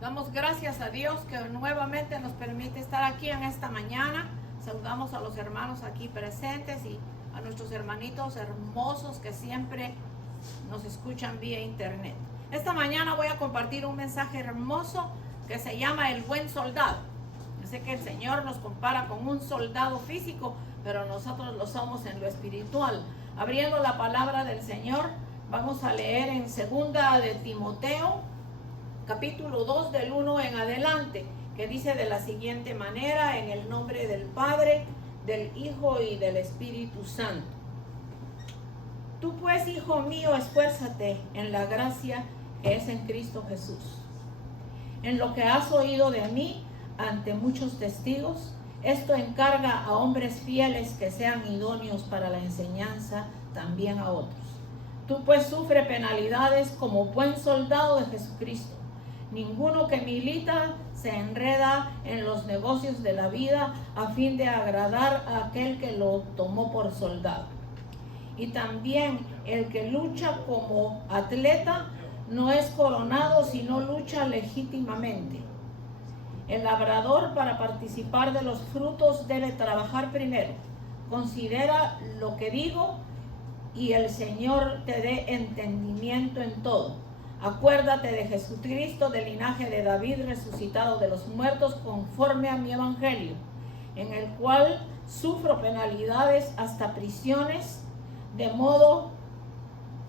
Damos gracias a Dios que nuevamente nos permite estar aquí en esta mañana. Saludamos a los hermanos aquí presentes y a nuestros hermanitos hermosos que siempre nos escuchan vía internet. Esta mañana voy a compartir un mensaje hermoso que se llama El Buen Soldado. Yo sé que el Señor nos compara con un soldado físico, pero nosotros lo somos en lo espiritual. Abriendo la palabra del Señor, vamos a leer en 2 de Timoteo, capítulo 2 del 1 en adelante, que dice de la siguiente manera: en el nombre del Padre, del Hijo y del Espíritu Santo. Tú pues, hijo mío, esfuérzate en la gracia que es en Cristo Jesús. En lo que has oído de mí ante muchos testigos, esto encarga a hombres fieles que sean idóneos para la enseñanza también a otros. Tú pues sufre penalidades como buen soldado de Jesucristo. Ninguno que milita se enreda en los negocios de la vida a fin de agradar a aquel que lo tomó por soldado. Y también el que lucha como atleta no es coronado, sino lucha legítimamente. El labrador, para participar de los frutos, debe trabajar primero. Considera lo que digo y el Señor te dé entendimiento en todo. Acuérdate de Jesucristo, del linaje de David, resucitado de los muertos, conforme a mi evangelio, en el cual sufro penalidades hasta prisiones, de modo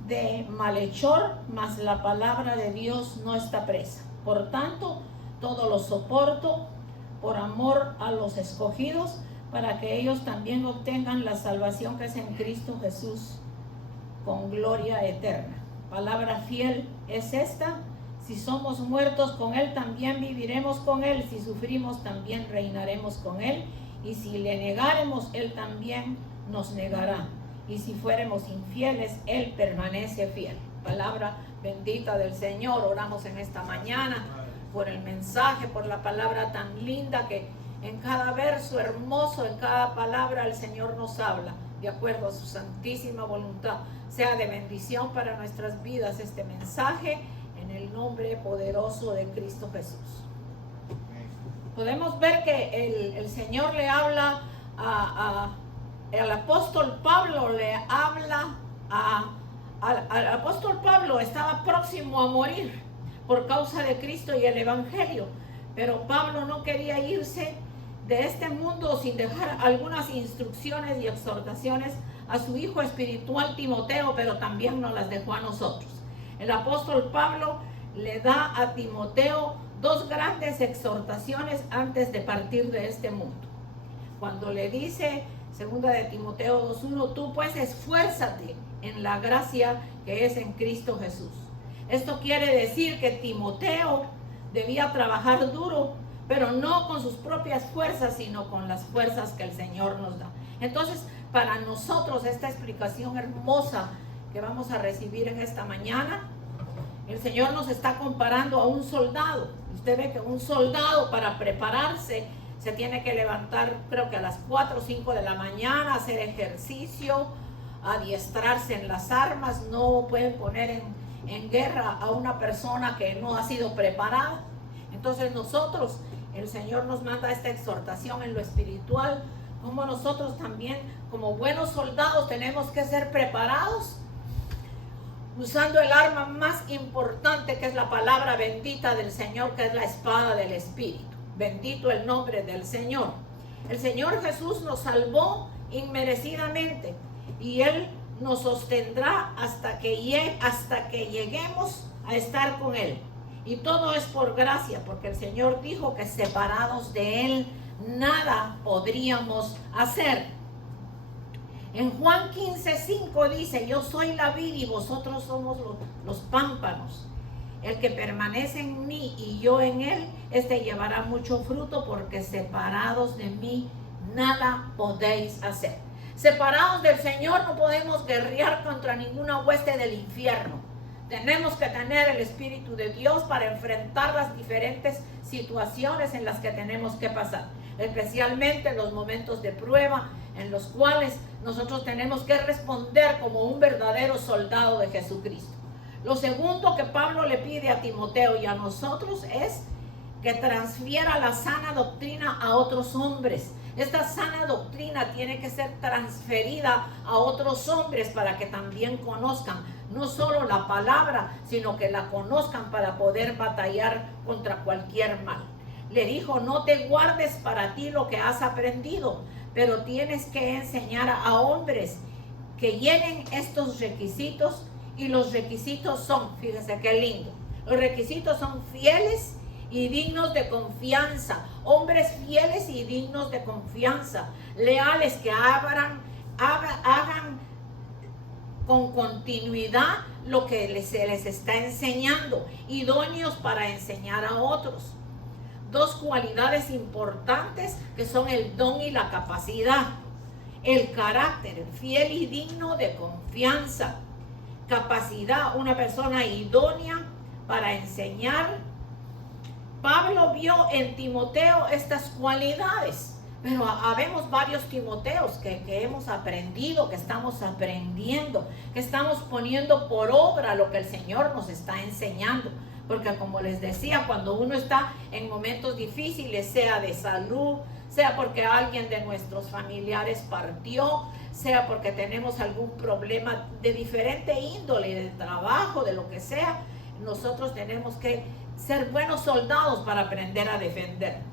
de malhechor, mas la palabra de Dios no está presa. Por tanto, todo lo soporto por amor a los escogidos, para que ellos también obtengan la salvación que es en Cristo Jesús, con gloria eterna. Palabra fiel es esta: si somos muertos con Él, también viviremos con Él; si sufrimos, también reinaremos con Él; y si le negáremos, Él también nos negará; y si fuéramos infieles, Él permanece fiel. Palabra bendita del Señor. Oramos en esta mañana por el mensaje, por la palabra tan linda que en cada verso hermoso, en cada palabra el Señor nos habla de acuerdo a su santísima voluntad. Sea de bendición para nuestras vidas este mensaje, en el nombre poderoso de Cristo Jesús. Podemos ver que el Señor le habla al apóstol Pablo, le habla al apóstol Pablo. Estaba próximo a morir por causa de Cristo y el Evangelio, pero Pablo no quería irse de este mundo sin dejar algunas instrucciones y exhortaciones a su hijo espiritual Timoteo, pero también nos las dejó a nosotros. El apóstol Pablo le da a Timoteo dos grandes exhortaciones antes de partir de este mundo. Cuando le dice, 2 de Timoteo 2:1, tú pues esfuérzate en la gracia que es en Cristo Jesús. Esto quiere decir que Timoteo debía trabajar duro, pero no con sus propias fuerzas, sino con las fuerzas que el Señor nos da. Entonces, para nosotros, esta explicación hermosa que vamos a recibir en esta mañana, el Señor nos está comparando a un soldado. Usted ve que un soldado, para prepararse, se tiene que levantar, creo que a las 4 o 5 de la mañana, hacer ejercicio, adiestrarse en las armas. No pueden poner en guerra a una persona que no ha sido preparada. Entonces nosotros, el Señor nos manda esta exhortación en lo espiritual, como nosotros también, como buenos soldados, tenemos que ser preparados, usando el arma más importante, que es la palabra bendita del Señor, que es la espada del Espíritu. Bendito el nombre del Señor. El Señor Jesús nos salvó inmerecidamente, y Él nos sostendrá hasta que lleguemos a estar con Él. Y todo es por gracia, porque el Señor dijo que separados de Él nada podríamos hacer. En Juan 15:5 dice: yo soy la vid y vosotros somos los pámpanos. El que permanece en mí y yo en él, este llevará mucho fruto, porque separados de mí nada podéis hacer. Separados del Señor no podemos guerrear contra ninguna hueste del infierno. Tenemos que tener el Espíritu de Dios para enfrentar las diferentes situaciones en las que tenemos que pasar, especialmente en los momentos de prueba, en los cuales nosotros tenemos que responder como un verdadero soldado de Jesucristo. Lo segundo que Pablo le pide a Timoteo y a nosotros es que transfiera la sana doctrina a otros hombres. Esta sana doctrina tiene que ser transferida a otros hombres para que también conozcan no solo la palabra, sino que la conozcan para poder batallar contra cualquier mal. Le dijo, no te guardes para ti lo que has aprendido, pero tienes que enseñar a hombres que llenen estos requisitos. Y los requisitos son, fíjense qué lindo, los requisitos son fieles y dignos de confianza, hombres fieles y dignos de confianza, leales, que hagan con continuidad lo que se les está enseñando, idóneos para enseñar a otros. Dos cualidades importantes que son el don y la capacidad. El carácter, fiel y digno de confianza. Capacidad, una persona idónea para enseñar. Pablo vio en Timoteo estas cualidades, pero habemos varios Timoteos que hemos aprendido, que estamos aprendiendo, que estamos poniendo por obra lo que el Señor nos está enseñando. Porque como les decía, cuando uno está en momentos difíciles, sea de salud, sea porque alguien de nuestros familiares partió, sea porque tenemos algún problema de diferente índole, de trabajo, de lo que sea, nosotros tenemos que ser buenos soldados para aprender a defendernos.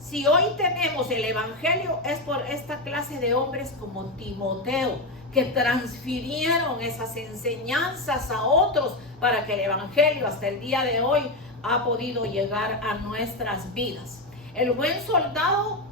Si hoy tenemos el evangelio, es por esta clase de hombres como Timoteo, que transfirieron esas enseñanzas a otros para que el evangelio hasta el día de hoy ha podido llegar a nuestras vidas. El buen soldado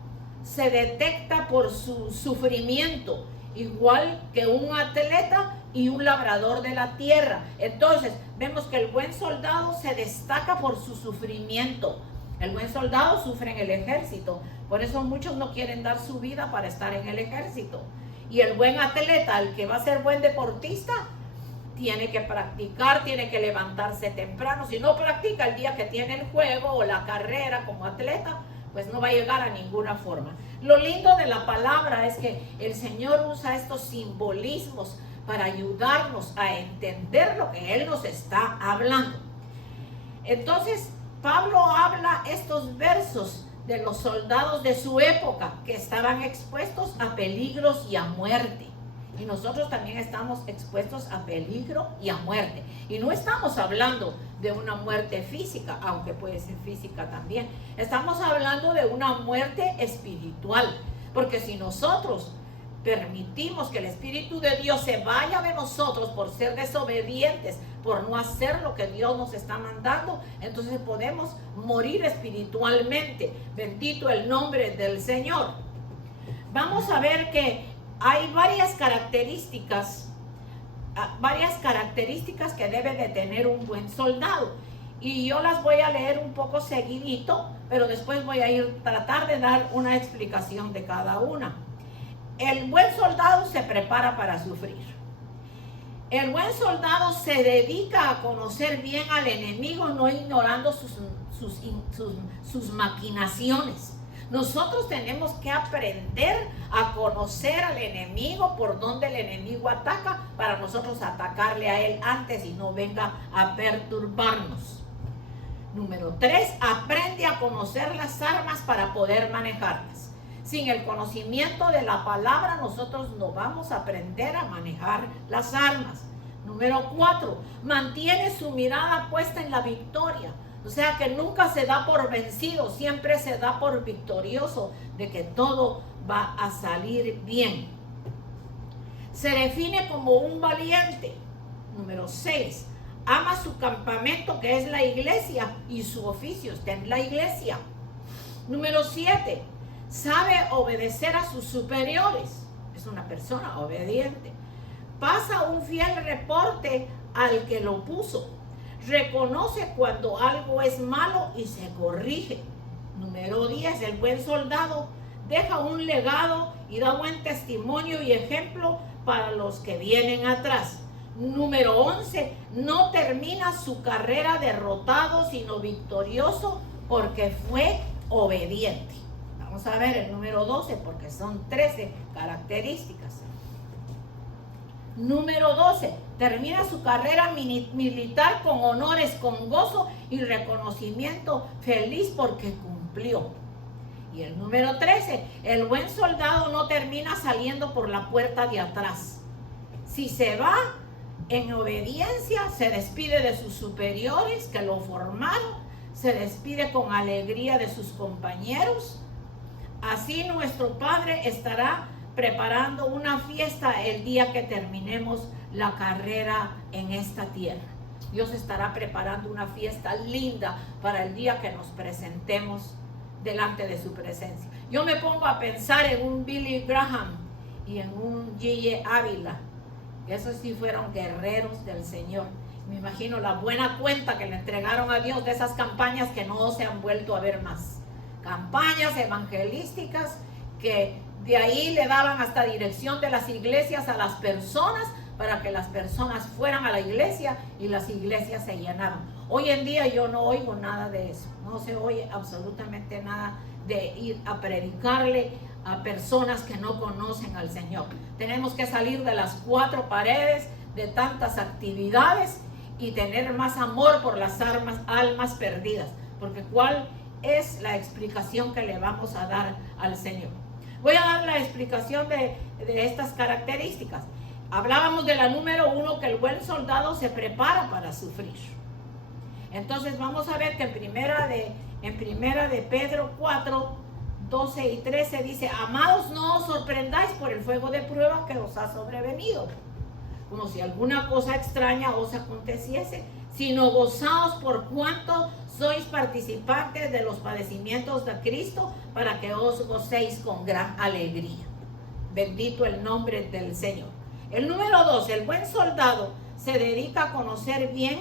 se detecta por su sufrimiento, igual que un atleta y un labrador de la tierra. Entonces, vemos que el buen soldado se destaca por su sufrimiento. El buen soldado sufre en el ejército, por eso muchos no quieren dar su vida para estar en el ejército. Y el buen atleta, el que va a ser buen deportista, tiene que practicar, tiene que levantarse temprano. Si no practica el día que tiene el juego o la carrera como atleta, pues no va a llegar a ninguna forma. Lo lindo de la palabra es que el Señor usa estos simbolismos para ayudarnos a entender lo que Él nos está hablando. Entonces, Pablo habla estos versos de los soldados de su época que estaban expuestos a peligros y a muerte. Y nosotros también estamos expuestos a peligro y a muerte. Y no estamos hablando de una muerte física, aunque puede ser física también. Estamos hablando de una muerte espiritual. Porque si nosotros permitimos que el Espíritu de Dios se vaya de nosotros por ser desobedientes, por no hacer lo que Dios nos está mandando, entonces podemos morir espiritualmente. Bendito el nombre del Señor. Vamos a ver que hay varias características que debe de tener un buen soldado. Y yo las voy a leer un poco seguidito, pero después voy a tratar de dar una explicación de cada una. El buen soldado se prepara para sufrir. El buen soldado se dedica a conocer bien al enemigo, no ignorando sus maquinaciones. Nosotros tenemos que aprender a conocer al enemigo, por donde el enemigo ataca, para nosotros atacarle a él antes y no venga a perturbarnos. Número 3, aprende a conocer las armas para poder manejarlas. Sin el conocimiento de la palabra, nosotros no vamos a aprender a manejar las armas. Número 4, mantiene su mirada puesta en la victoria. O sea que nunca se da por vencido, siempre se da por victorioso, de que todo va a salir bien. Se define como un valiente. Número 6, ama su campamento, que es la iglesia, y su oficio está en la iglesia. Número 7, sabe obedecer a sus superiores. Es una persona obediente. Pasa un fiel reporte al que lo puso. Reconoce cuando algo es malo y se corrige. Número 10, el buen soldado deja un legado y da buen testimonio y ejemplo para los que vienen atrás. Número 11, no termina su carrera derrotado, sino victorioso, porque fue obediente. Vamos a ver el número 12, porque son 13 características. Número 12, termina su carrera militar con honores, con gozo y reconocimiento, feliz porque cumplió. Y el número 13, el buen soldado no termina saliendo por la puerta de atrás. Si se va en obediencia, se despide de sus superiores que lo formaron, se despide con alegría de sus compañeros. Así nuestro Padre estará preparando una fiesta el día que terminemos la carrera en esta tierra. Dios estará preparando una fiesta linda para el día que nos presentemos delante de su presencia. Yo me pongo a pensar en un Billy Graham y en un G.J. Ávila. Esos sí fueron guerreros del Señor. Me imagino la buena cuenta que le entregaron a Dios de esas campañas que no se han vuelto a ver más. Campañas evangelísticas que de ahí le daban hasta dirección de las iglesias a las personas para que las personas fueran a la iglesia y las iglesias se llenaban. Hoy en día yo no oigo nada de eso. No se oye absolutamente nada de ir a predicarle a personas que no conocen al Señor. Tenemos que salir de las cuatro paredes de tantas actividades y tener más amor por las almas perdidas. Porque ¿cuál es la explicación que le vamos a dar al Señor? Voy a dar la explicación de estas características. Hablábamos de la número 1, que el buen soldado se prepara para sufrir. Entonces vamos a ver que en primera de Pedro 4, 12 y 13 dice: amados, no os sorprendáis por el fuego de prueba que os ha sobrevenido, como si alguna cosa extraña os aconteciese, sino gozaos por cuanto sois participantes de los padecimientos de Cristo, para que os gocéis con gran alegría. Bendito el nombre del Señor. El número 2, el buen soldado se dedica a conocer bien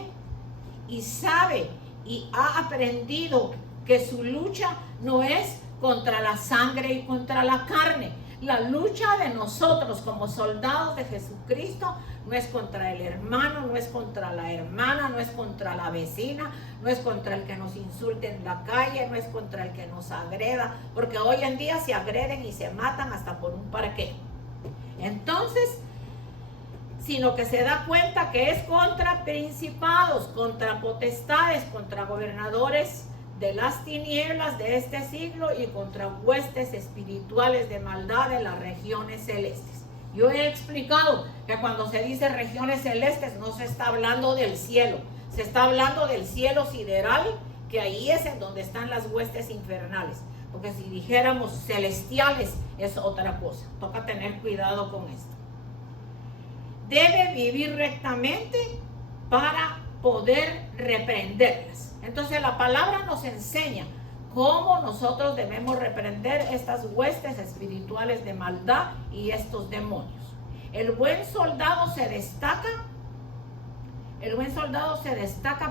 y sabe y ha aprendido que su lucha no es contra la sangre y contra la carne. La lucha de nosotros como soldados de Jesucristo no es contra el hermano, no es contra la hermana, no es contra la vecina, no es contra el que nos insulte en la calle, no es contra el que nos agreda, porque hoy en día se agreden y se matan hasta por un parqueo. Entonces, sino que se da cuenta que es contra principados, contra potestades, contra gobernadores de las tinieblas de este siglo y contra huestes espirituales de maldad en las regiones celestes. Yo he explicado que cuando se dice regiones celestes no se está hablando del cielo, se está hablando del cielo sideral, que ahí es en donde están las huestes infernales, porque si dijéramos celestiales es otra cosa. Toca tener cuidado con esto. Debe vivir rectamente para poder reprenderlas. Entonces la palabra nos enseña cómo nosotros debemos reprender estas huestes espirituales de maldad y estos demonios. El buen soldado se destaca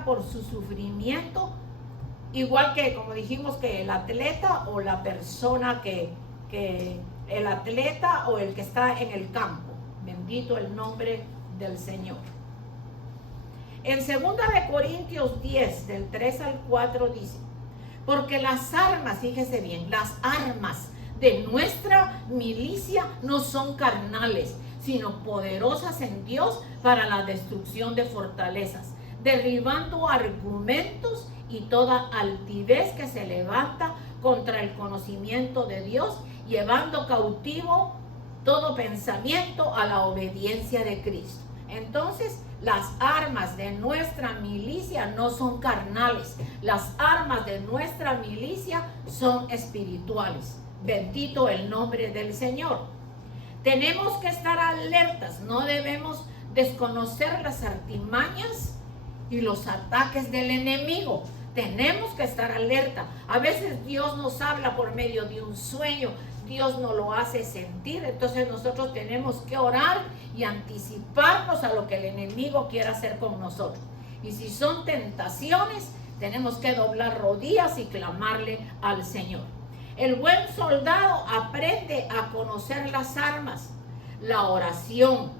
por su sufrimiento, igual que, como dijimos, que el atleta o la persona que el atleta o el que está en el campo. Bendito el nombre del Señor. En 2 de Corintios 10, del 3 al 4 dice: porque las armas, fíjese bien, las armas de nuestra milicia no son carnales, sino poderosas en Dios para la destrucción de fortalezas, derribando argumentos y toda altivez que se levanta contra el conocimiento de Dios, llevando cautivo todo pensamiento a la obediencia de Cristo. Entonces, las armas de nuestra milicia no son carnales. Las armas de nuestra milicia son espirituales. Bendito el nombre del Señor. Tenemos que estar alertas. No debemos desconocer las artimañas y los ataques del enemigo. Tenemos que estar alerta. A veces Dios nos habla por medio de un sueño. Dios nos lo hace sentir. Entonces nosotros tenemos que orar y anticiparnos a lo que el enemigo quiera hacer con nosotros. Y si son tentaciones, tenemos que doblar rodillas y clamarle al Señor. El buen soldado aprende a conocer las armas, la oración,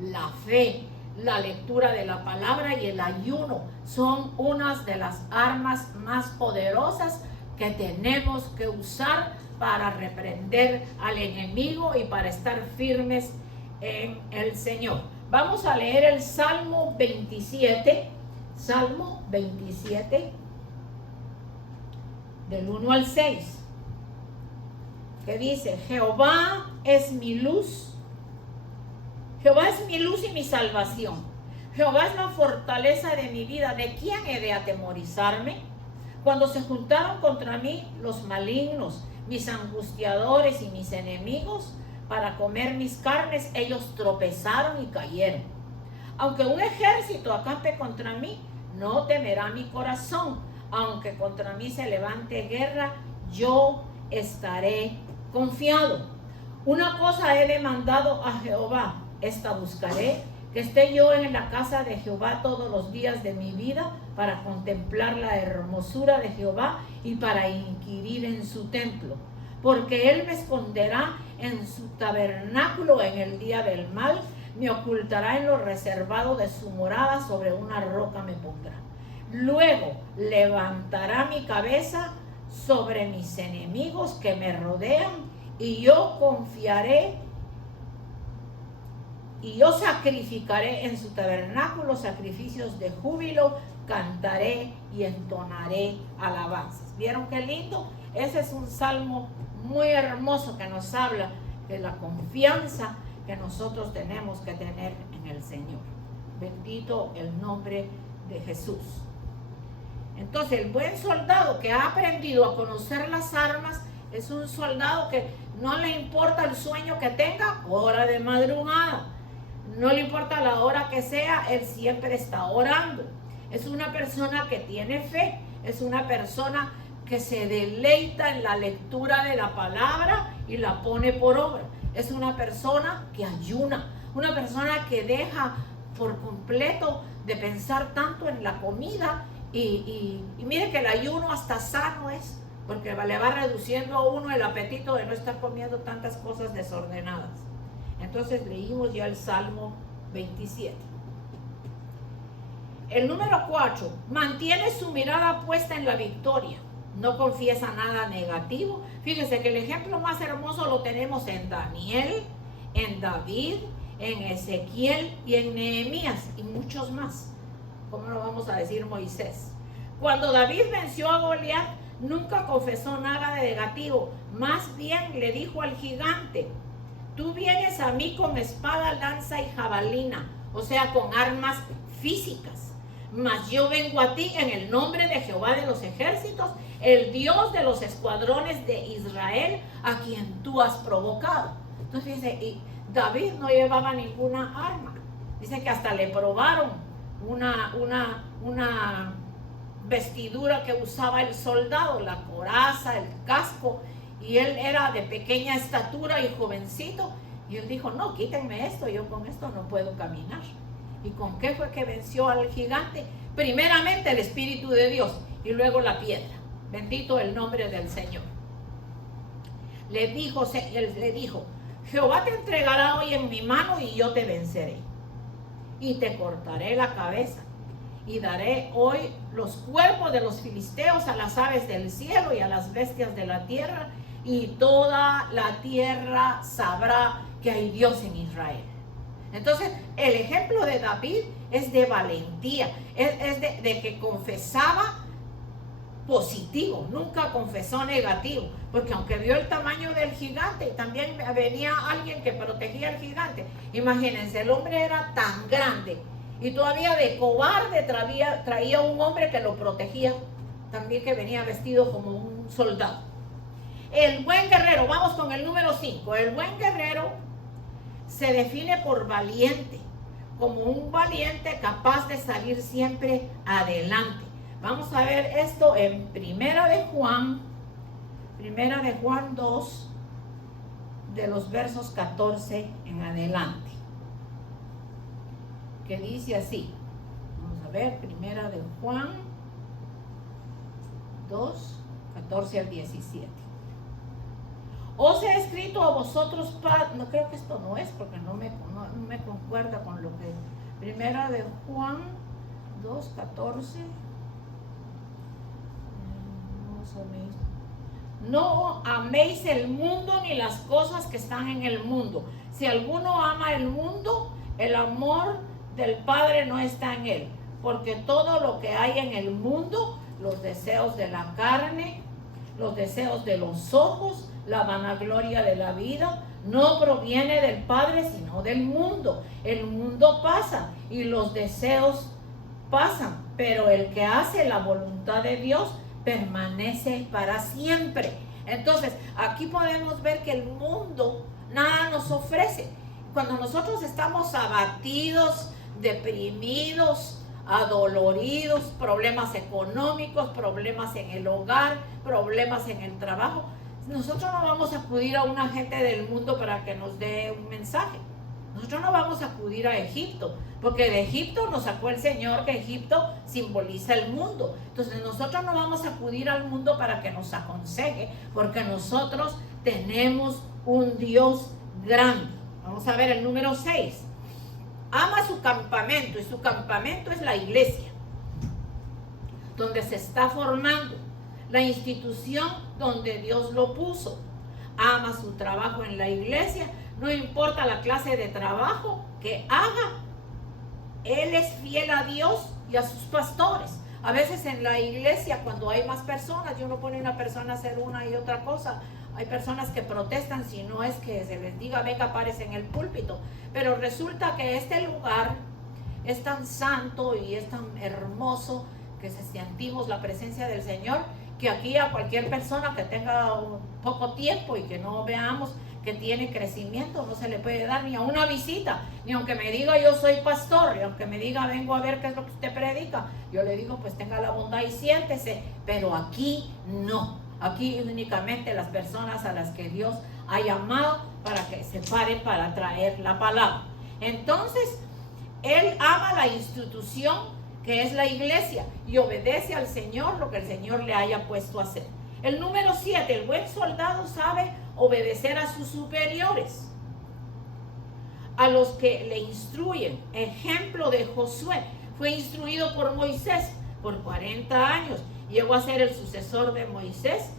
la fe, la lectura de la palabra y el ayuno. Son unas de las armas más poderosas que tenemos que usar para reprender al enemigo y para estar firmes en el Señor. Vamos a leer el Salmo 27, Salmo 27, del 1 al 6, que dice: Jehová es mi luz, Jehová es mi luz y mi salvación. Jehová es la fortaleza de mi vida. ¿De quién he de atemorizarme? Cuando se juntaron contra mí los malignos, mis angustiadores y mis enemigos, para comer mis carnes, ellos tropezaron y cayeron. Aunque un ejército acampe contra mí, no temerá mi corazón. Aunque contra mí se levante guerra, yo estaré confiado. Una cosa he demandado a Jehová, esta buscaré, que esté yo en la casa de Jehová todos los días de mi vida, para contemplar la hermosura de Jehová y para inquirir en su templo. Porque él me esconderá en su tabernáculo en el día del mal, me ocultará en lo reservado de su morada, sobre una roca me pondrá. Luego levantará mi cabeza sobre mis enemigos que me rodean, y yo confiaré, y yo sacrificaré en su tabernáculo sacrificios de júbilo, cantaré y entonaré alabanzas. ¿Vieron qué lindo? Ese es un salmo muy hermoso que nos habla de la confianza que nosotros tenemos que tener en el Señor. Bendito el nombre de Jesús. Entonces, el buen soldado que ha aprendido a conocer las armas es un soldado que no le importa el sueño que tenga, hora de madrugada, no le importa la hora que sea, él siempre está orando. Es una persona que tiene fe, es una persona que se deleita en la lectura de la palabra y la pone por obra. Es una persona que ayuna, una persona que deja por completo de pensar tanto en la comida y mire que el ayuno hasta sano es, porque le va reduciendo a uno el apetito de no estar comiendo tantas cosas desordenadas. Entonces leímos ya el Salmo 27. El número 4, mantiene su mirada puesta en la victoria. No confiesa nada negativo. Fíjense que el ejemplo más hermoso lo tenemos en Daniel, en David, en Ezequiel y en Nehemías y muchos más. ¿Cómo lo vamos a decir Moisés? Cuando David venció a Goliat, nunca confesó nada de negativo. Más bien le dijo al gigante: tú vienes a mí con espada, lanza y jabalina, o sea, con armas físicas. Mas yo vengo a ti en el nombre de Jehová de los ejércitos, el Dios de los escuadrones de Israel, a quien tú has provocado. Entonces dice, y David no llevaba ninguna arma. Dice que hasta le probaron una vestidura que usaba el soldado, la coraza, el casco, y él era de pequeña estatura y jovencito, y él dijo, no, quítenme esto, yo con esto no puedo caminar. ¿Y con qué fue que venció al gigante? Primeramente el Espíritu de Dios y luego la piedra. Bendito el nombre del Señor. Le dijo, Jehová te entregará hoy en mi mano y yo te venceré. Y te cortaré la cabeza. Y daré hoy los cuerpos de los filisteos a las aves del cielo y a las bestias de la tierra. Y toda la tierra sabrá que hay Dios en Israel. Entonces, el ejemplo de David es de valentía, es de que confesaba positivo, nunca confesó negativo, porque aunque vio el tamaño del gigante, también venía alguien que protegía al gigante. Imagínense, el hombre era tan grande y todavía de cobarde traía un hombre que lo protegía, también que venía vestido como un soldado. El buen guerrero, vamos con el número 5, el buen guerrero se define por valiente, como un valiente capaz de salir siempre adelante. Vamos a ver esto en Primera de Juan 2, de los versos 14 en adelante, que dice así. Vamos a ver, Primera de Juan 2, 14 al 17. Os he escrito a vosotros, no creo que esto no es, porque no me concuerda con lo que... Primera de Juan 2, 14. No améis el mundo ni las cosas que están en el mundo. Si alguno ama el mundo, El amor del Padre no está en él, porque todo lo que hay en el mundo, los deseos de la carne, los deseos de los ojos, la vanagloria de la vida, no proviene del Padre, sino del mundo. El mundo pasa y los deseos pasan, pero el que hace la voluntad de Dios permanece para siempre. Entonces, aquí podemos ver que el mundo nada nos ofrece. Cuando nosotros estamos abatidos, deprimidos, adoloridos, problemas económicos, problemas en el hogar, problemas en el trabajo, nosotros no vamos a acudir a una gente del mundo para que nos dé un mensaje. Nosotros no vamos a acudir a Egipto, porque de Egipto nos sacó el Señor, que Egipto simboliza el mundo. Entonces nosotros no vamos a acudir al mundo para que nos aconseje, porque nosotros tenemos un Dios grande. Vamos a ver el número 6. Ama su campamento, y su campamento es la iglesia, donde se está formando, la institución donde Dios lo puso. Ama su trabajo en la iglesia, no importa la clase de trabajo que haga. Él es fiel a Dios y a sus pastores. A veces en la iglesia, cuando hay más personas, yo no pone una persona a hacer una y otra cosa. Hay personas que protestan si no es que se les diga, venga, párese en el púlpito. Pero resulta que este lugar es tan santo y es tan hermoso que sentimos la presencia del Señor, que aquí a cualquier persona que tenga poco tiempo y que no veamos que tiene crecimiento, no se le puede dar ni a una visita, ni aunque me diga yo soy pastor, y aunque me diga vengo a ver qué es lo que usted predica, yo le digo pues tenga la bondad y siéntese. Pero aquí no, aquí únicamente las personas a las que Dios ha llamado para que se paren para traer la palabra. Entonces, él ama la institución que es la iglesia y obedece al Señor lo que el Señor le haya puesto a hacer. El número 7, el buen soldado sabe obedecer a sus superiores, a los que le instruyen. Ejemplo de Josué, fue instruido por Moisés por 40 años, llegó a ser el sucesor de Moisés,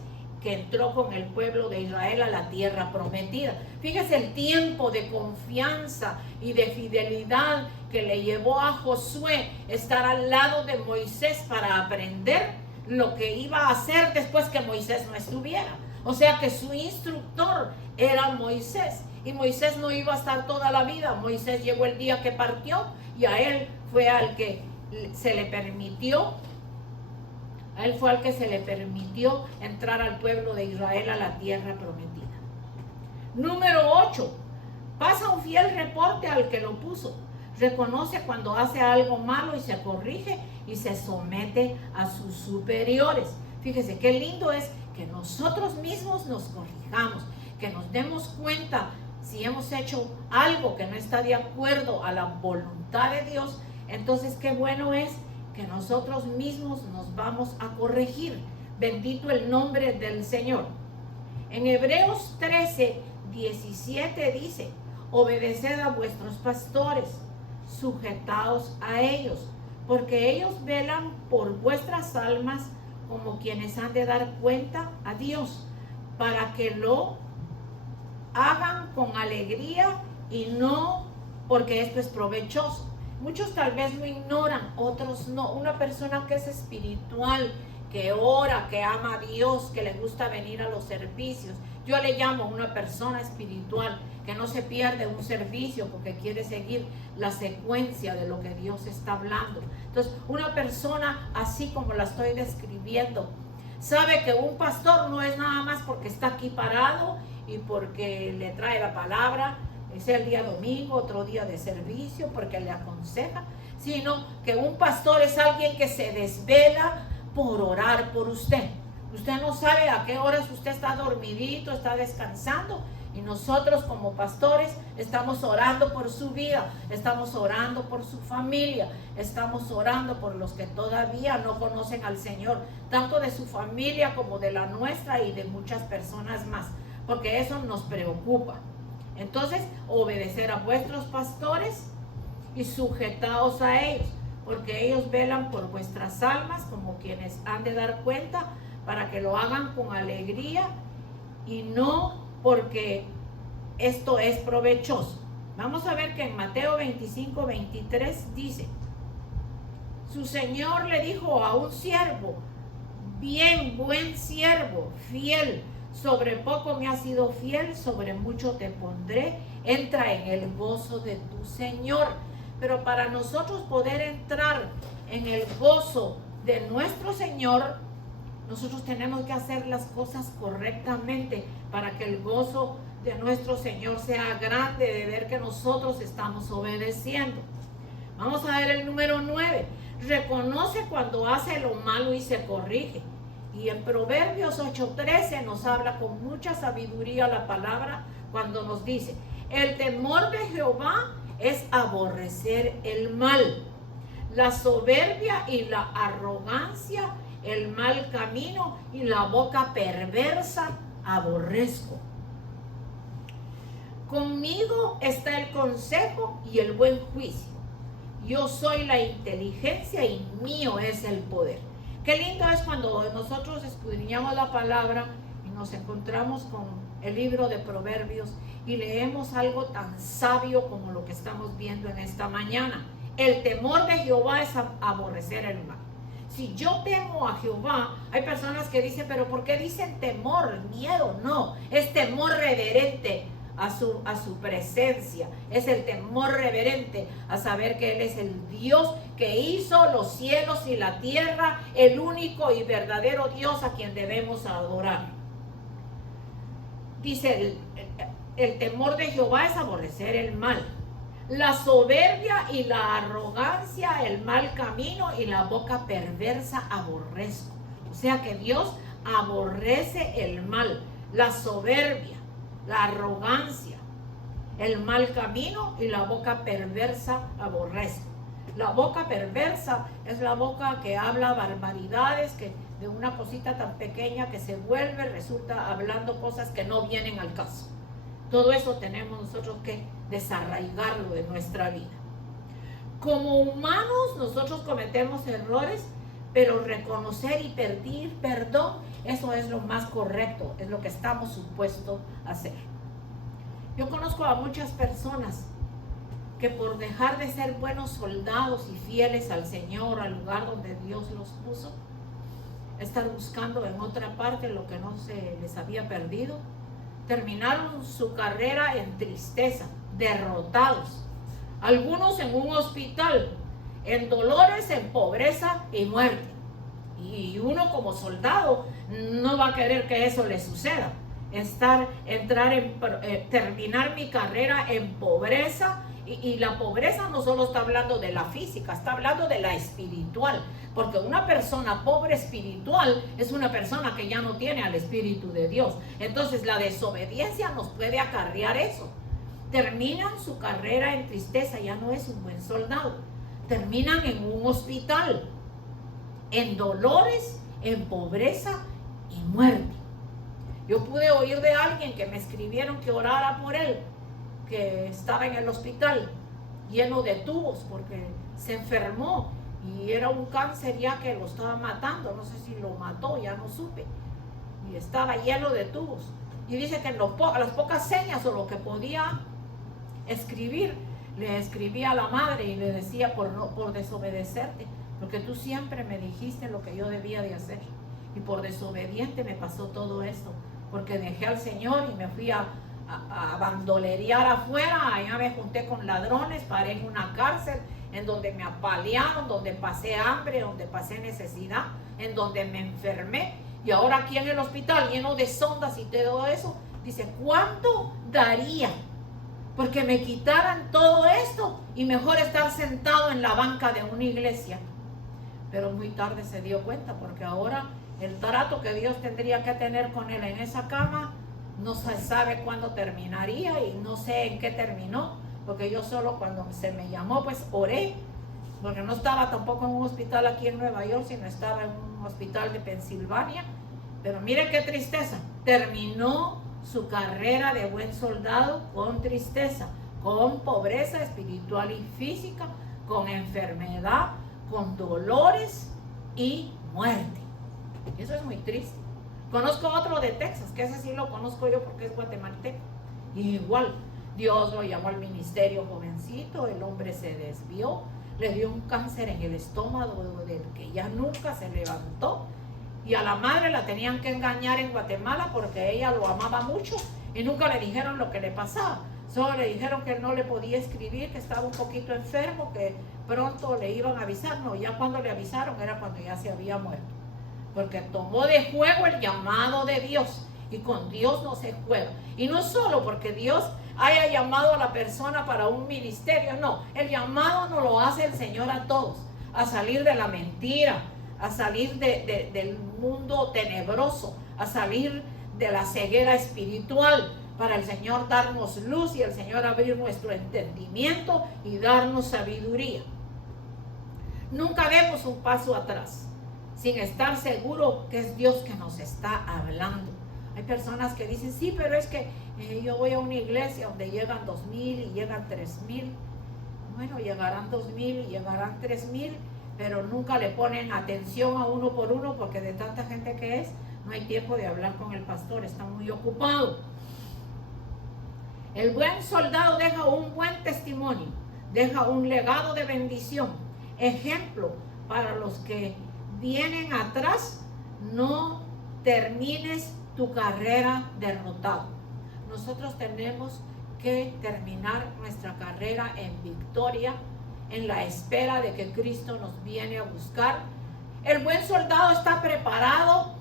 que entró con el pueblo de Israel a la tierra prometida. Fíjese el tiempo de confianza y de fidelidad que le llevó a Josué estar al lado de Moisés para aprender lo que iba a hacer después que Moisés no estuviera. O sea que su instructor era Moisés, y Moisés no iba a estar toda la vida. Moisés llegó el día que partió, y a él fue al que se le permitió entrar al pueblo de Israel a la tierra prometida. Número 8. Pasa un fiel reporte al que lo puso. Reconoce cuando hace algo malo y se corrige y se somete a sus superiores. Fíjese qué lindo es que nosotros mismos nos corrijamos, que nos demos cuenta si hemos hecho algo que no está de acuerdo a la voluntad de Dios. Entonces qué bueno es que nosotros mismos nos vamos a corregir. Bendito el nombre del Señor. En Hebreos 13, 17 dice: obedeced a vuestros pastores, sujetaos a ellos, porque ellos velan por vuestras almas como quienes han de dar cuenta a Dios, para que lo hagan con alegría y no porque esto es provechoso. Muchos tal vez lo ignoran, otros no. Una persona que es espiritual, que ora, que ama a Dios, que le gusta venir a los servicios, yo le llamo una persona espiritual que no se pierde un servicio porque quiere seguir la secuencia de lo que Dios está hablando. Entonces, una persona así como la estoy describiendo, sabe que un pastor no es nada más porque está aquí parado y porque le trae la palabra, sea el día domingo, otro día de servicio, porque le aconseja, sino que un pastor es alguien que se desvela por orar por usted. Usted no sabe a qué horas usted está dormidito, está descansando, y nosotros como pastores estamos orando por su vida, estamos orando por su familia, estamos orando por los que todavía no conocen al Señor, tanto de su familia como de la nuestra y de muchas personas más, porque eso nos preocupa. Entonces, obedecer a vuestros pastores y sujetaos a ellos, porque ellos velan por vuestras almas como quienes han de dar cuenta, para que lo hagan con alegría y no porque esto es provechoso. Vamos a ver que en Mateo 25, 23 dice, su señor le dijo a un siervo, bien, buen siervo, fiel, sobre poco me has sido fiel, sobre mucho te pondré, entra en el gozo de tu Señor. Pero para nosotros poder entrar en el gozo de nuestro Señor, nosotros tenemos que hacer las cosas correctamente para que el gozo de nuestro Señor sea grande de ver que nosotros estamos obedeciendo. Vamos a ver el número 9. Reconoce cuando hace lo malo y se corrige. Y en Proverbios 8:13 nos habla con mucha sabiduría la palabra cuando nos dice, el temor de Jehová es aborrecer el mal, la soberbia y la arrogancia, el mal camino y la boca perversa aborrezco. Conmigo está el consejo y el buen juicio. Yo soy la inteligencia y mío es el poder. Qué lindo es cuando nosotros escudriñamos la palabra y nos encontramos con el libro de Proverbios y leemos algo tan sabio como lo que estamos viendo en esta mañana. El temor de Jehová es aborrecer el mal. Si yo temo a Jehová, hay personas que dicen, pero ¿por qué dicen temor, miedo? No, es temor reverente a su presencia. Es el temor reverente a saber que Él es el Dios que hizo los cielos y la tierra, el único y verdadero Dios a quien debemos adorar. Dice, el temor de Jehová es aborrecer el mal, la soberbia y la arrogancia, el mal camino y la boca perversa aborrezco. O sea que Dios aborrece el mal, la soberbia, la arrogancia, el mal camino y la boca perversa aborrezco. La boca perversa es la boca que habla barbaridades, que de una cosita tan pequeña que se vuelve, resulta hablando cosas que no vienen al caso. Todo eso tenemos nosotros que desarraigarlo de nuestra vida. Como humanos nosotros cometemos errores, pero reconocer y pedir perdón, eso es lo más correcto, es lo que estamos supuestos a hacer. Yo conozco a muchas personas que por dejar de ser buenos soldados y fieles al Señor, al lugar donde Dios los puso, están buscando en otra parte lo que no se les había perdido. Terminaron su carrera en tristeza, derrotados. Algunos en un hospital, en dolores, en pobreza y muerte. Y uno como soldado no va a querer que eso le suceda. Terminar mi carrera en pobreza. Y la pobreza no solo está hablando de la física, está hablando de la espiritual. Porque una persona pobre espiritual es una persona que ya no tiene al Espíritu de Dios. Entonces la desobediencia nos puede acarrear eso. Terminan su carrera en tristeza, ya no es un buen soldado. Terminan en un hospital, en dolores, en pobreza y muerte. Yo pude oír de alguien que me escribieron que orara por él, que estaba en el hospital lleno de tubos porque se enfermó y era un cáncer ya que lo estaba matando, no sé si lo mató, ya no supe, y estaba lleno de tubos. Y dice que en las pocas señas o lo que podía escribir, le escribía a la madre y le decía por desobedecerte, porque tú siempre me dijiste lo que yo debía de hacer, y por desobediente me pasó todo esto, porque dejé al Señor y me fui a bandolerear afuera. Allá me junté con ladrones, paré en una cárcel en donde me apalearon, donde pasé hambre, donde pasé necesidad, en donde me enfermé, y ahora aquí en el hospital lleno de sondas y todo eso. Dice, ¿cuánto daría porque me quitaran todo esto y mejor estar sentado en la banca de una iglesia? Pero muy tarde se dio cuenta, porque ahora el trato que Dios tendría que tener con él en esa cama no se sabe cuándo terminaría, y no sé en qué terminó, porque yo solo cuando se me llamó pues oré, porque no estaba tampoco en un hospital aquí en Nueva York, sino estaba en un hospital de Pensilvania. Pero miren qué tristeza, terminó su carrera de buen soldado con tristeza, con pobreza espiritual y física, con enfermedad, con dolores y muerte. Eso es muy triste. Conozco otro de Texas, que ese sí lo conozco yo porque es guatemalteco. Y igual, Dios lo llamó al ministerio jovencito, el hombre se desvió, le dio un cáncer en el estómago del que ya nunca se levantó. Y a la madre la tenían que engañar en Guatemala porque ella lo amaba mucho y nunca le dijeron lo que le pasaba. Solo le dijeron que no le podía escribir, que estaba un poquito enfermo, que pronto le iban a avisar. No, ya cuando le avisaron era cuando ya se había muerto. Porque tomó de juego el llamado de Dios. Y con Dios no se juega. Y no solo porque Dios haya llamado a la persona para un ministerio. No, el llamado no lo hace el Señor a todos. A salir de la mentira, a salir del mundo tenebroso, a salir de la ceguera espiritual, para el Señor darnos luz y el Señor abrir nuestro entendimiento y darnos sabiduría. Nunca demos un paso atrás sin estar seguro que es Dios que nos está hablando. Hay personas que dicen, sí, pero es que yo voy a una iglesia donde llegan 2,000 y llegan 3,000. Bueno, llegarán 2,000 y llegarán 3,000, pero nunca le ponen atención a uno por uno porque de tanta gente que es, no hay tiempo de hablar con el pastor, está muy ocupado. El buen soldado deja un buen testimonio, deja un legado de bendición, ejemplo para los que vienen atrás. No termines tu carrera derrotado. Nosotros tenemos que terminar nuestra carrera en victoria, en la espera de que Cristo nos viene a buscar. El buen soldado está preparado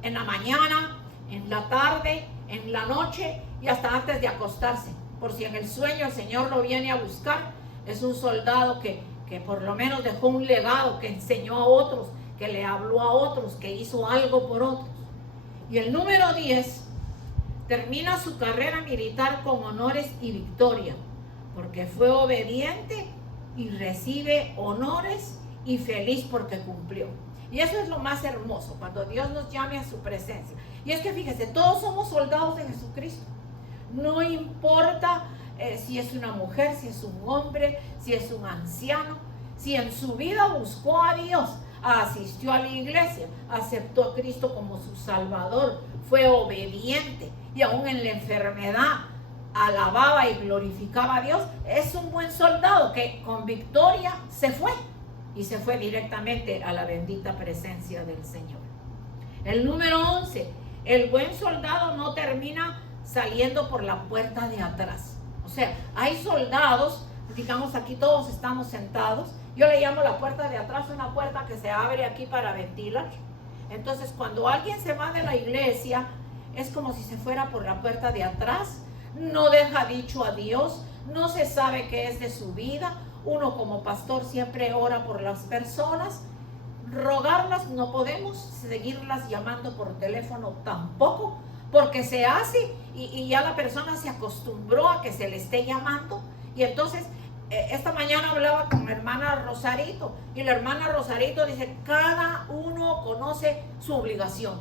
en la mañana, en la tarde, en la noche y hasta antes de acostarse, por si en el sueño el Señor lo viene a buscar. Es un soldado que por lo menos dejó un legado, que enseñó a otros, que le habló a otros, que hizo algo por otros. Y el número 10 termina su carrera militar con honores y victoria, porque fue obediente y recibe honores y feliz porque cumplió. Y eso es lo más hermoso, cuando Dios nos llame a su presencia. Y es que fíjese, todos somos soldados de Jesucristo. No importa si es una mujer, si es un hombre, si es un anciano, si en su vida buscó a Dios, asistió a la iglesia, aceptó a Cristo como su Salvador, fue obediente y aún en la enfermedad alababa y glorificaba a Dios, es un buen soldado que con victoria se fue y se fue directamente a la bendita presencia del Señor. El número 11, el buen soldado no termina saliendo por la puerta de atrás. O sea, hay soldados, digamos aquí todos estamos sentados, yo le llamo la puerta de atrás una puerta que se abre aquí para ventilar. Entonces cuando alguien se va de la iglesia, es como si se fuera por la puerta de atrás, no deja dicho a Dios, no se sabe qué es de su vida. Uno como pastor siempre ora por las personas, rogarlas no podemos, seguirlas llamando por teléfono tampoco, porque se hace y ya la persona se acostumbró a que se le esté llamando. Y entonces esta mañana hablaba con la hermana Rosarito y la hermana Rosarito dice, cada uno conoce su obligación.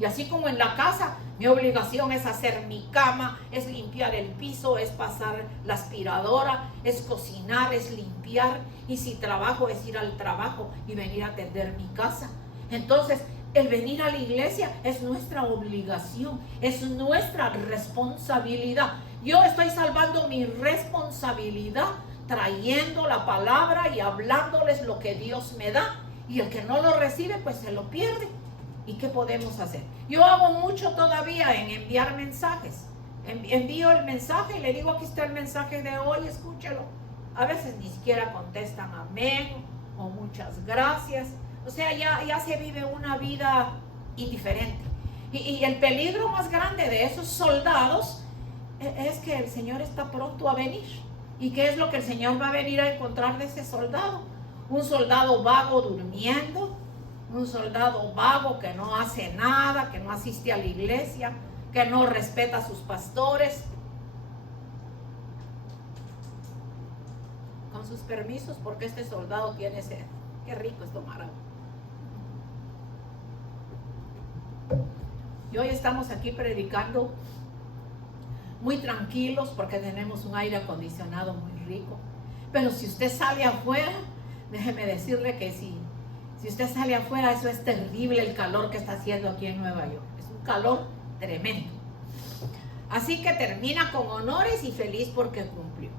Y así como en la casa, mi obligación es hacer mi cama, es limpiar el piso, es pasar la aspiradora, es cocinar, es limpiar. Y si trabajo, es ir al trabajo y venir a atender mi casa. Entonces, el venir a la iglesia es nuestra obligación, es nuestra responsabilidad. Yo estoy salvando mi responsabilidad, trayendo la palabra y hablándoles lo que Dios me da. Y el que no lo recibe, pues se lo pierde. ¿Y qué podemos hacer? Yo hago mucho todavía en enviar mensajes. Envío el mensaje y le digo, aquí está el mensaje de hoy, escúchelo. A veces ni siquiera contestan amén o muchas gracias. O sea, ya se vive una vida indiferente. Y el peligro más grande de esos soldados es que el Señor está pronto a venir. ¿Y qué es lo que el Señor va a venir a encontrar de ese soldado? Un soldado vago durmiendo, un soldado vago que no hace nada, que no asiste a la iglesia, que no respeta a sus pastores. Con sus permisos, porque este soldado tiene sed. Qué rico es tomar agua. Y hoy estamos aquí predicando muy tranquilos porque tenemos un aire acondicionado muy rico. Pero si usted sale afuera, déjeme decirle que si usted sale afuera, eso es terrible el calor que está haciendo aquí en Nueva York. Es un calor tremendo. Así que termina con honores y feliz porque cumplió.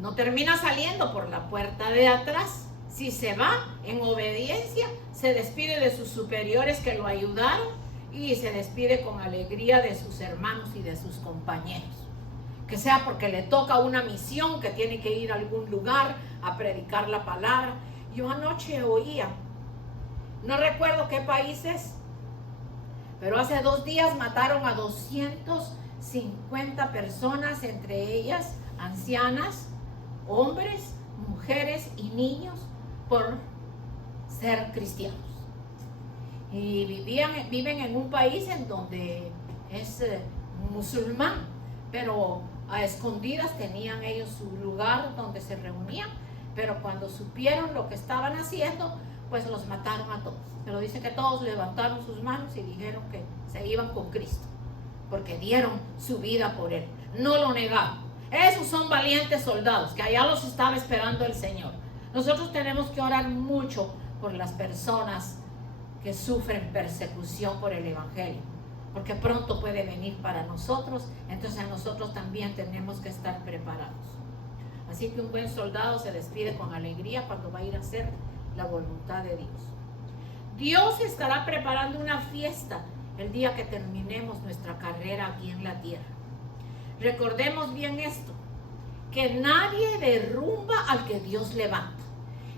No termina saliendo por la puerta de atrás. Si se va en obediencia, se despide de sus superiores que lo ayudaron y se despide con alegría de sus hermanos y de sus compañeros. Que sea porque le toca una misión, que tiene que ir a algún lugar a predicar la palabra. Yo anoche oía, no recuerdo qué país es, pero hace 2 días mataron a 250 personas, entre ellas ancianas, hombres, mujeres y niños, por ser cristianos. Y viven en un país en donde es musulmán, pero a escondidas tenían ellos su lugar donde se reunían, pero cuando supieron lo que estaban haciendo, pues los mataron a todos. Pero dice que todos levantaron sus manos y dijeron que se iban con Cristo, porque dieron su vida por Él, no lo negaron. Esos son valientes soldados, que allá los estaba esperando el Señor. Nosotros tenemos que orar mucho por las personas que sufren persecución por el Evangelio, porque pronto puede venir para nosotros, entonces nosotros también tenemos que estar preparados. Así que un buen soldado se despide con alegría cuando va a ir a hacer la voluntad de Dios. Dios estará preparando una fiesta el día que terminemos nuestra carrera aquí en la tierra. Recordemos bien esto, que nadie derrumba al que Dios levanta,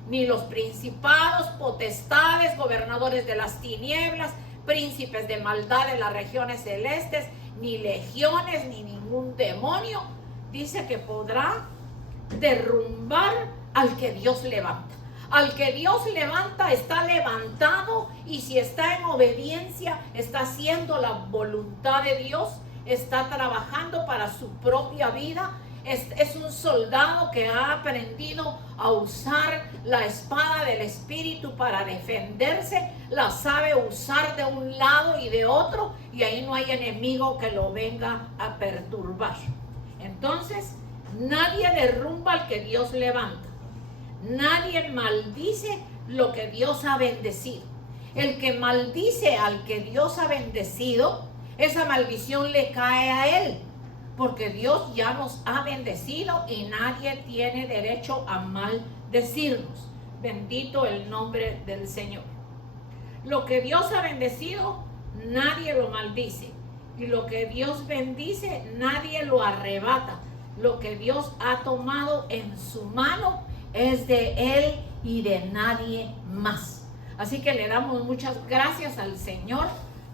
ni los principados, potestades, gobernadores de las tinieblas, príncipes de maldad de las regiones celestes, ni legiones, ni ningún demonio, dice que podrá derrumbar al que Dios levanta. Al que Dios levanta está levantado, y si está en obediencia, está haciendo la voluntad de Dios, está trabajando para su propia vida. Es un soldado que ha aprendido a usar la espada del Espíritu para defenderse, la sabe usar de un lado y de otro, y ahí no hay enemigo que lo venga a perturbar. Entonces, nadie derrumba al que Dios levanta. Nadie maldice lo que Dios ha bendecido. El que maldice al que Dios ha bendecido, esa maldición le cae a él, porque Dios ya nos ha bendecido y nadie tiene derecho a maldecirnos. Bendito el nombre del Señor. Lo que Dios ha bendecido, nadie lo maldice. Y lo que Dios bendice, nadie lo arrebata. Lo que Dios ha tomado en su mano es de Él y de nadie más. Así que le damos muchas gracias al Señor,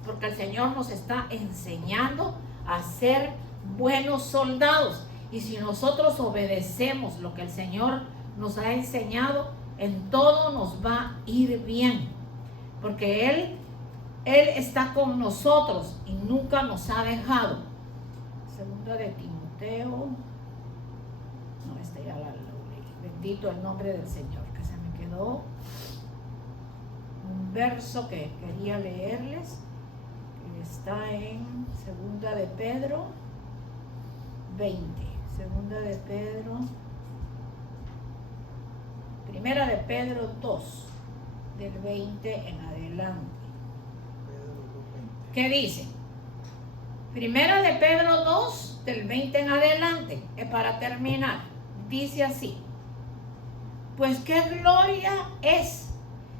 porque el Señor nos está enseñando a ser buenos soldados. Y si nosotros obedecemos lo que el Señor nos ha enseñado, en todo nos va a ir bien, porque Él está con nosotros y nunca nos ha dejado. Segunda de Timoteo, no, este ya la leí. Bendito el nombre del Señor, que se me quedó un verso que quería leerles, que está en Segunda de Pedro 20, Segunda de Pedro, Primera de Pedro 2, del 20 en adelante. ¿Qué dice? Primera de Pedro 2, del 20 en adelante, para terminar, dice así: pues qué gloria es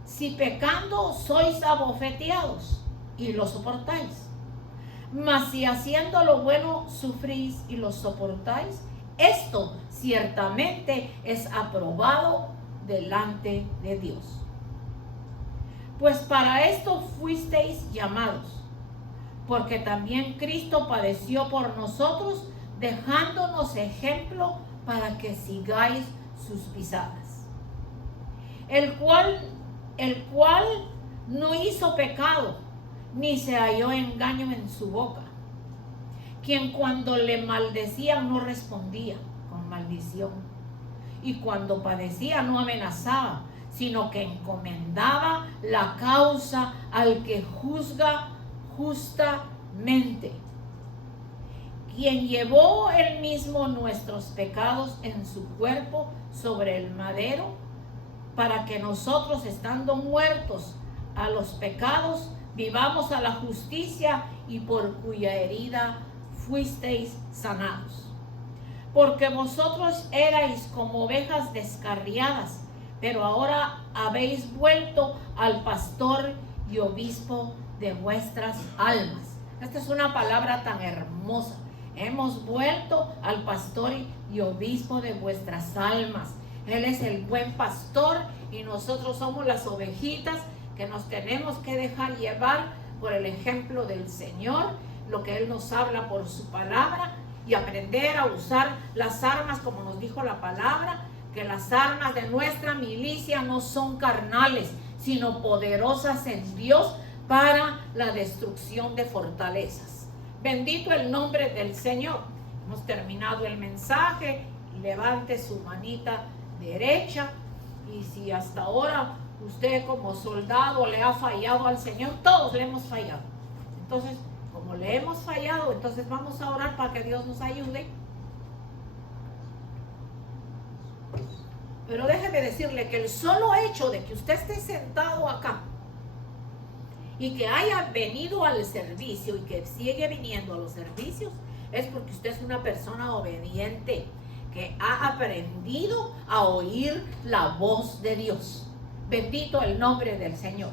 si pecando sois abofeteados y lo soportáis. Mas si haciendo lo bueno sufrís y lo soportáis, esto ciertamente es aprobado delante de Dios. Pues para esto fuisteis llamados, porque también Cristo padeció por nosotros, dejándonos ejemplo para que sigáis sus pisadas. El cual no hizo pecado, ni se halló engaño en su boca, quien cuando le maldecían no respondía con maldición, y cuando padecía no amenazaba, sino que encomendaba la causa al que juzga justamente, quien llevó él mismo nuestros pecados en su cuerpo sobre el madero, para que nosotros, estando muertos a los pecados, vivamos a la justicia, y por cuya herida fuisteis sanados. Porque vosotros erais como ovejas descarriadas, pero ahora habéis vuelto al pastor y obispo de vuestras almas. Esta es una palabra tan hermosa. Hemos vuelto al pastor y obispo de vuestras almas. Él es el buen pastor y nosotros somos las ovejitas que nos tenemos que dejar llevar por el ejemplo del Señor, lo que Él nos habla por su palabra, y aprender a usar las armas como nos dijo la palabra, que las armas de nuestra milicia no son carnales, sino poderosas en Dios para la destrucción de fortalezas. Bendito el nombre del Señor. Hemos terminado el mensaje. Levante su manita derecha, y si hasta ahora usted como soldado le ha fallado al Señor, todos le hemos fallado. Entonces, como le hemos fallado, entonces vamos a orar para que Dios nos ayude. Pero déjeme decirle que el solo hecho de que usted esté sentado acá y que haya venido al servicio y que sigue viniendo a los servicios, es porque usted es una persona obediente, que ha aprendido a oír la voz de Dios. Bendito el nombre del Señor.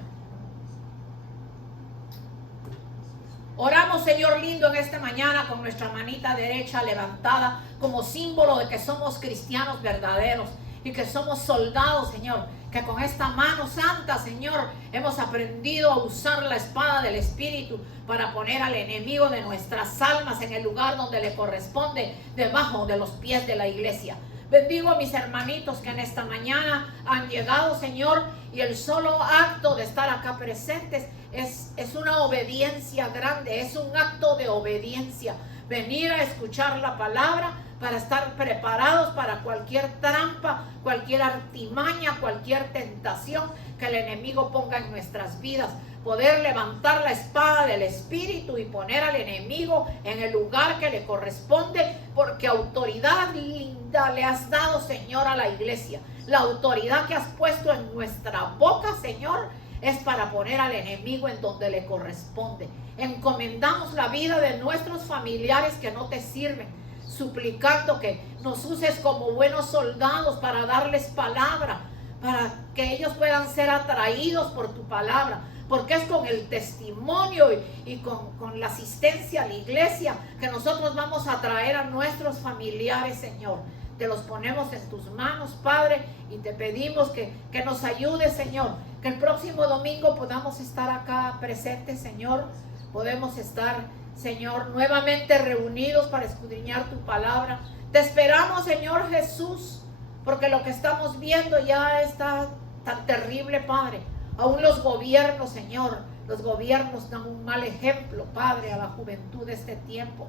Oramos, Señor lindo, en esta mañana con nuestra manita derecha levantada como símbolo de que somos cristianos verdaderos y que somos soldados, Señor, que con esta mano santa, Señor, hemos aprendido a usar la espada del Espíritu para poner al enemigo de nuestras almas en el lugar donde le corresponde, debajo de los pies de la iglesia. Bendigo a mis hermanitos que en esta mañana han llegado, Señor, y el solo acto de estar acá presentes es una obediencia grande, es un acto de obediencia. Venir a escuchar la palabra para estar preparados para cualquier trampa, cualquier artimaña, cualquier tentación que el enemigo ponga en nuestras vidas. Poder levantar la espada del Espíritu y poner al enemigo en el lugar que le corresponde, porque autoridad linda le has dado, Señor, a la iglesia. La autoridad que has puesto en nuestra boca, Señor, es para poner al enemigo en donde le corresponde. Encomendamos la vida de nuestros familiares que no te sirven, suplicando que nos uses como buenos soldados para darles palabra, para que ellos puedan ser atraídos por tu palabra, porque es con el testimonio y con la asistencia a la iglesia que nosotros vamos a traer a nuestros familiares, Señor. Te los ponemos en tus manos, Padre, y te pedimos que nos ayudes, Señor, que el próximo domingo podamos estar acá presentes, Señor. Podemos estar, Señor, nuevamente reunidos para escudriñar tu palabra. Te esperamos, Señor Jesús, porque lo que estamos viendo ya está tan terrible, Padre. Aún los gobiernos, Señor, los gobiernos dan un mal ejemplo, Padre, a la juventud de este tiempo.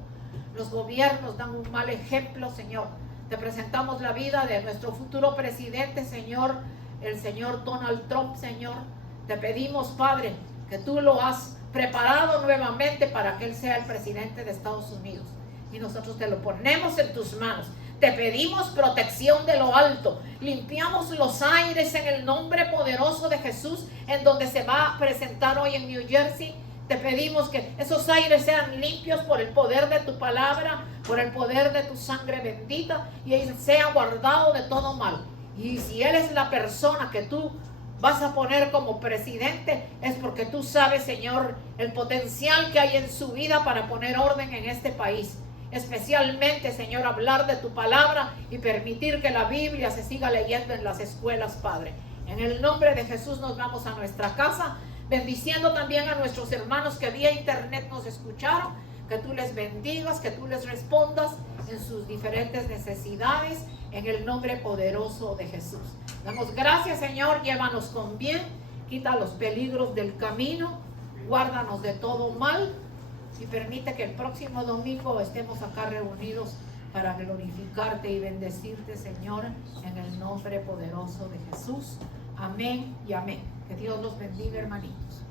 Los gobiernos dan un mal ejemplo, Señor. Te presentamos la vida de nuestro futuro presidente, Señor, el señor Donald Trump, Señor. Te pedimos, Padre, que tú lo has preparado nuevamente para que él sea el presidente de Estados Unidos. Y nosotros te lo ponemos en tus manos. Te pedimos protección de lo alto. Limpiamos los aires en el nombre poderoso de Jesús, en donde se va a presentar hoy en New Jersey. Te pedimos que esos aires sean limpios por el poder de tu palabra, por el poder de tu sangre bendita, y él sea guardado de todo mal. Y si él es la persona que tú vas a poner como presidente, es porque tú sabes, Señor, el potencial que hay en su vida para poner orden en este país. Especialmente, Señor, hablar de tu palabra y permitir que la Biblia se siga leyendo en las escuelas, Padre. En el nombre de Jesús nos vamos a nuestra casa, bendiciendo también a nuestros hermanos que vía internet nos escucharon. Que tú les bendigas, que tú les respondas en sus diferentes necesidades, en el nombre poderoso de Jesús. Damos gracias, Señor, llévanos con bien, quita los peligros del camino, guárdanos de todo mal y permite que el próximo domingo estemos acá reunidos para glorificarte y bendecirte, Señor, en el nombre poderoso de Jesús. Amén y amén. Que Dios los bendiga, hermanitos.